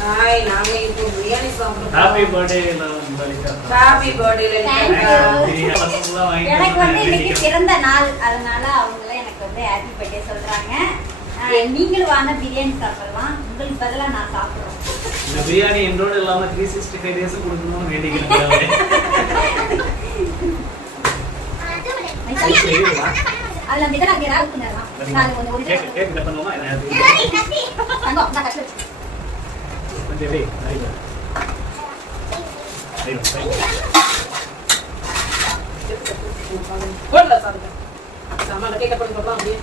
Hi, நாங்க இப்போ பிரியாணி சாப்பிடுறோம். Happy birthday Lalitha. Happy birthday Lalitha. எனக்கு வந்து இன்னைக்கு பிறந்த நாள், அதனால அவங்கள எனக்கு வந்து ஹாப்பி பர்த்டே சொல்றாங்க. நீங்களும் வாங்க பிரியாணி சாப்பிடலாம். உங்களுக்கு பதிலா நான் சாப்பிடுறோம். இந்த பிரியாணி என்னோட இல்லாம 365 டேஸ் கொடுக்கணும்னு வேண்டிக்கிறேன். அதுல மிதனா கேரா ஊத்துனலாம். நான் ஒரு கேக் கட் பண்ணுவோமா? தங்கோ நான் கட் வச்சு. கொஞ்சம் டேய் ஐயா. போடல சாப்பிடு. சாமான கேக்க போட்டு போடலாம் அப்படியே.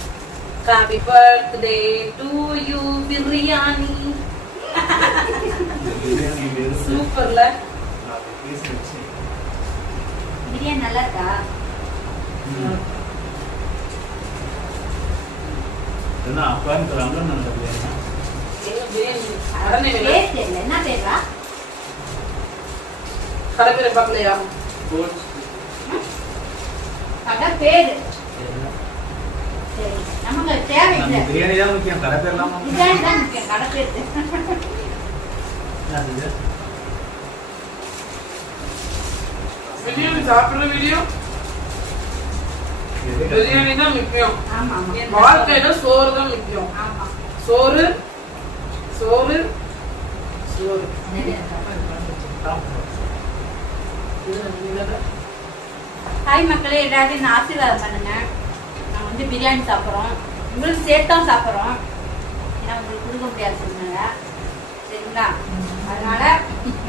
Happy birthday to you biryani. சூப்பர்ல. பிரியாணி நல்லா இருக்கா? என்ன அப்பான்னு சொல்றாங்க நான் பிரியாணி. என்ன பேரா? கடைப்பேரை பார்க்கலையா? கடை பேரு. சரி, நமக்கு தேவை இல்லை. பிரியாணி தான் முக்கியம், கடை பேர்லாம் பிரியாணி தான் முக்கியம், கடை பேரு. பிரியாணி சாப்பிடுற வீடியோ பிரியாணி தான் முக்கியம். ஆமா ஆமா. வாழ்க்கையில சோறு தான் முக்கியம். ஆமா. சோறு சோறு சோறு. ஹாய் மக்களே, எல்லாரும் என்ன ஆசீர்வாதம் பண்ணுங்க. நாங்கள் வந்து பிரியாணி சாப்பிட்றோம், உங்களுக்கு சேர்த்தான் சாப்பிட்றோம். ஏன்னா உங்களுக்கு கொடுக்க முடியாது சொன்னாங்க, சரிங்களா? அதனால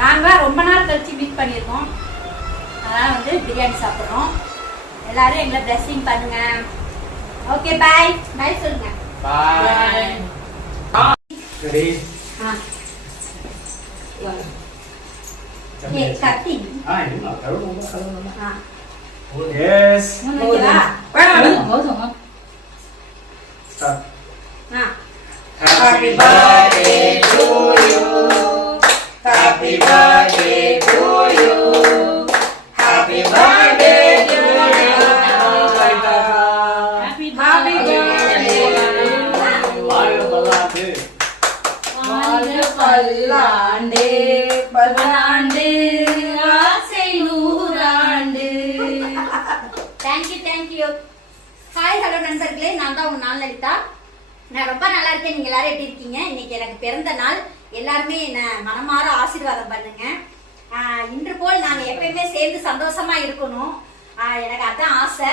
நாங்கள் ரொம்ப நாள் கழிச்சு மீட் பண்ணியிருக்கோம். அதனால வந்து பிரியாணி சாப்பிட்றோம். எல்லாரும் எங்களை பிளஸிங் பண்ணுங்க. ஓகே, பாய் பாய் சொல்லுங்க. பாய். சரி. கட்டிங். என்ன கருவுமா? S. Happy birthday to you. Happy birthday to you. Happy birthday to you. Happy birthday. பல்லாண்டு பல்லாண்டு ஆசை நூறாண்டு. Thank you thank you. ஹாய் ஹலோ நண்பர்களே, நான் தான் உங்க நாள் லலிதா. நான் ரொம்ப நல்லா இருக்கேன். நீங்க எல்லாரும் எப்படி இருக்கீங்க? இன்னைக்கு எனக்கு பிறந்த நாள். எல்லாருமே என்ன மனமாற ஆசீர்வாதம் பண்ணுங்க. இன்று போல் நாங்க எப்பயுமே சேர்ந்து சந்தோஷமா இருக்கணும். எனக்கு அதான் ஆசை.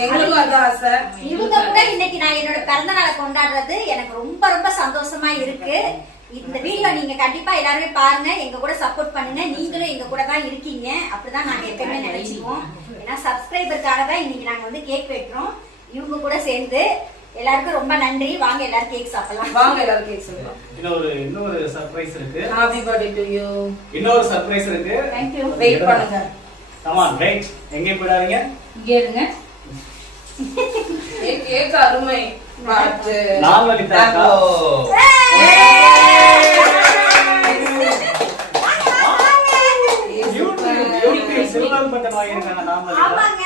எங்களுக்கும் அதான் ஆசை. இவங்க கூட இன்னைக்கு நான் என்னோட பிறந்த நாளை கொண்டாடுறது எனக்கு ரொம்ப ரொம்ப சந்தோஷமா இருக்கு. இந்த வீடியோ நீங்க கண்டிப்பா எல்லாருமே பாருங்க, எங்க கூட சப்போர்ட் பண்ணுங்க. நீங்களும் எங்க கூட தான் இருக்கீங்க, அப்படிதான் நாங்க எப்பயுமே நினைச்சுக்கோம். ஏன்னா சப்ஸ்கிரைபருக்காக தான் இன்னைக்கு நாங்க வந்து கேக் வெட்டுறோம் இவங்க கூட சேர்ந்து. எல்லாருக்கும் ரொம்ப நன்றி. வாங்க எல்லாரும் கேக் சாப்பிடலாம். வாங்க எல்லாரும் கேக் சாப்பிடலாம். இன்னொரு சர்ப்ரைஸ் இருக்கு. Happy birthday to you. இன்னொரு சர்ப்ரைஸ் இருக்கு. Thank you. வெயிட் பண்ணுங்க. Come on wait. எங்க போடாதீங்க, இங்க இருங்க. கேக் அருமை. பாத்து நான் லலிதா. சில்வர் பட்டன் வாங்கிருக்காங்க நாம. ஆமாங்க,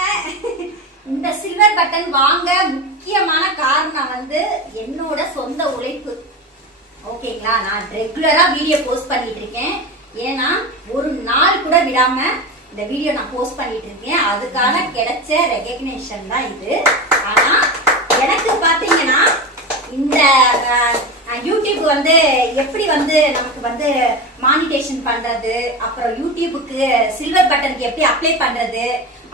இந்த சில்வர் பட்டன் வாங்க முக்கியமான காரணம் வந்து என்னோட சொந்த உழைப்பு. ஓகேங்களா? நான் ரெகுலரா வீடியோ போஸ்ட் பண்ணிட்டு இருக்கேன். ஏன்னா ஒரு நாள் கூட விடாம இந்த வீடியோ நான் போஸ்ட் பண்ணிட்டு இருக்கேன். அதுக்கான கிடைச்ச ரெகக்னேஷன் தான் இது. ஆனா எனக்கு பாத்தீங்கன்னா இந்த யூடியூப் வந்து எப்படி வந்து நமக்கு வந்து மானிட்டேஷன் பண்றது, அப்புறம் யூடியூபுக்கு சில்வர் பட்டனுக்கு எப்படி அப்ளை பண்றது,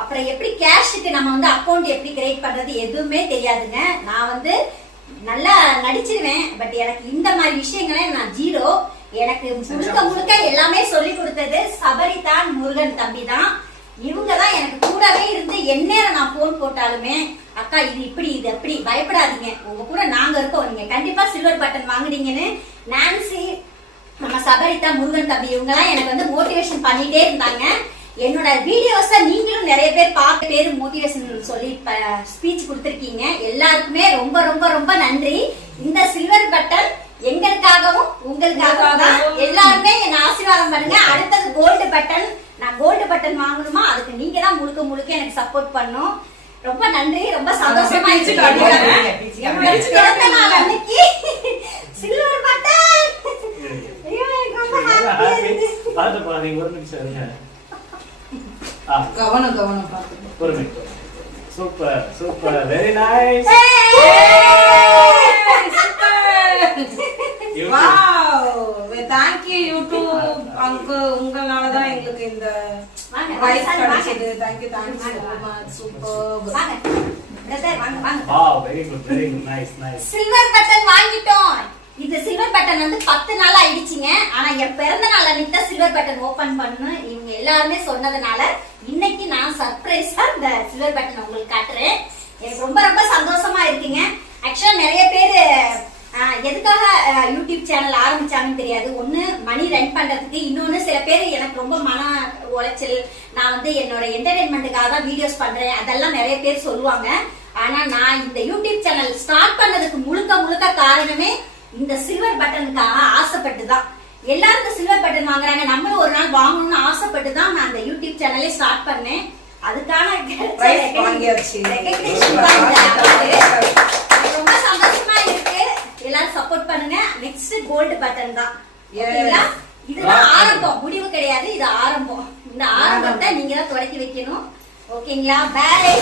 அப்புறம் எப்படி கேஷுக்கு நம்ம வந்து அக்கௌண்ட் எப்படி கிரியேட் பண்றது எதுவுமே தெரியாதுங்க. நான் வந்து நல்லா நடிச்சிருவேன், பட் எனக்கு இந்த மாதிரி விஷயங்களே நான் ஜீரோ. எனக்கு முழுக்க முழுக்க எல்லாமே சொல்லி கொடுத்தது சபரிதான் முருகன் தம்பி தான். இவங்க தான் எனக்கு கூடவே இருந்து எந்நேரம் நான் போன் போட்டாலுமே அக்கா இது இப்படி இது அப்படி, பயப்படாதீங்க, உங்க கூட நாங்க இருக்கோம், நீங்க கண்டிப்பா சில்வர் பட்டன் வாங்குறீங்கன்னு நான்சி, நம்ம சபரிதா, முருகன் தம்பி இவங்க எல்லாம் எனக்கு வந்து மோட்டிவேஷன் பண்ணிட்டே இருந்தாங்க. என்னோட வீடியோஸ நீங்களும் நிறைய பேர் பார்த்து பேரு மோட்டிவேஷன் சொல்லி ஸ்பீச் கொடுத்திருக்கீங்க. எல்லாருக்குமே ரொம்ப ரொம்ப ரொம்ப நன்றி. இந்த சில்வர் பட்டன் எங்களுக்காகவும் உங்களுக்காகவும் தான். எல்லாருமே என்ன ஆசீர்வாதம் பண்ணுங்க. அடுத்தது கோல்டு பட்டன். நான் கோல்டு பட்டன் வாங்கணுமா, அதுக்கு நீங்க தான் முழுக்க முழுக்க எனக்கு சப்போர்ட் பண்ணும். ரொம்ப நன்றி, ரொம்ப சந்தோஷமா இருக்கு. சில்வர் பட்டன் பாத்துப்பா நீங்க ஒரு நிமிஷம் இருங்க. கவனம் பார்த்து. ஒரு நிமிஷம். Super super very nice. Wow thank you YouTube uncle உங்களால தான் எங்களுக்கு இந்த பிரைஸ் கிடைச்சது. thank you so much super. வாங்க பிரதர் வாங்க வாங்க. Wow very good nice nice. Silver button வாங்கிட்டோம். இந்த சில்வர் பட்டன் வந்து 10 நாள் ஆயிடுச்சுங்க. ஆனா என் பிறந்த நாள் அன்னைக்கு தான் சில்வர் பட்டன் ஓபன் பண்ணு இவங்க எல்லாருமே சொன்னதுனால இன்னைக்கு நான் சர்ப்ரைஸா இந்த சில்வர் பட்டன் உங்களுக்கு காட்டுறேன். எனக்கு ரொம்ப ரொம்ப சந்தோஷமா இருக்குங்க. ஆக்சுவலா நிறைய பேர் எதுக்காக யூடியூப் சேனல் ஆரம்பிச்சாங்கன்னு தெரியாது. ஒண்ணு மணி ரன் பண்றதுக்கு, இன்னொன்னு சில பேர் எனக்கு ரொம்ப மன உளைச்சல், நான் வந்து என்னோட என்டர்டைன்மெண்ட்டுக்காக தான் வீடியோஸ் பண்றேன் அதெல்லாம் நிறைய பேர் சொல்லுவாங்க. ஆனா நான் இந்த யூடியூப் சேனல் ஸ்டார்ட் பண்ணதுக்கு முழுக்க காரணமே இந்த சில்வர் பட்டனுக்காக ஆசைப்பட்டுதான். எல்லாரும் இந்த சில்வர் பட்டன் வாங்குறாங்க, நம்மளும் ஒரு நாள் வாங்கணும்னு ஆசைப்பட்டு தான் நான் அந்த யூடியூப் சேனலே ஸ்டார்ட் பண்ணேன். அதுக்கான ரொம்ப சந்தோஷமா இருக்கு. எல்லாரும் சப்போர்ட் பண்ணுங்க. நெக்ஸ்ட் கோல்டு பட்டன் தான். ஓகேங்களா? இதுதான் ஆரம்பம், முடிவு கிடையாது. இது ஆரம்பம். இந்த ஆரம்பத்தை நீங்க தான் தொடக்கி வைக்கணும். ஓகேங்களா? பை.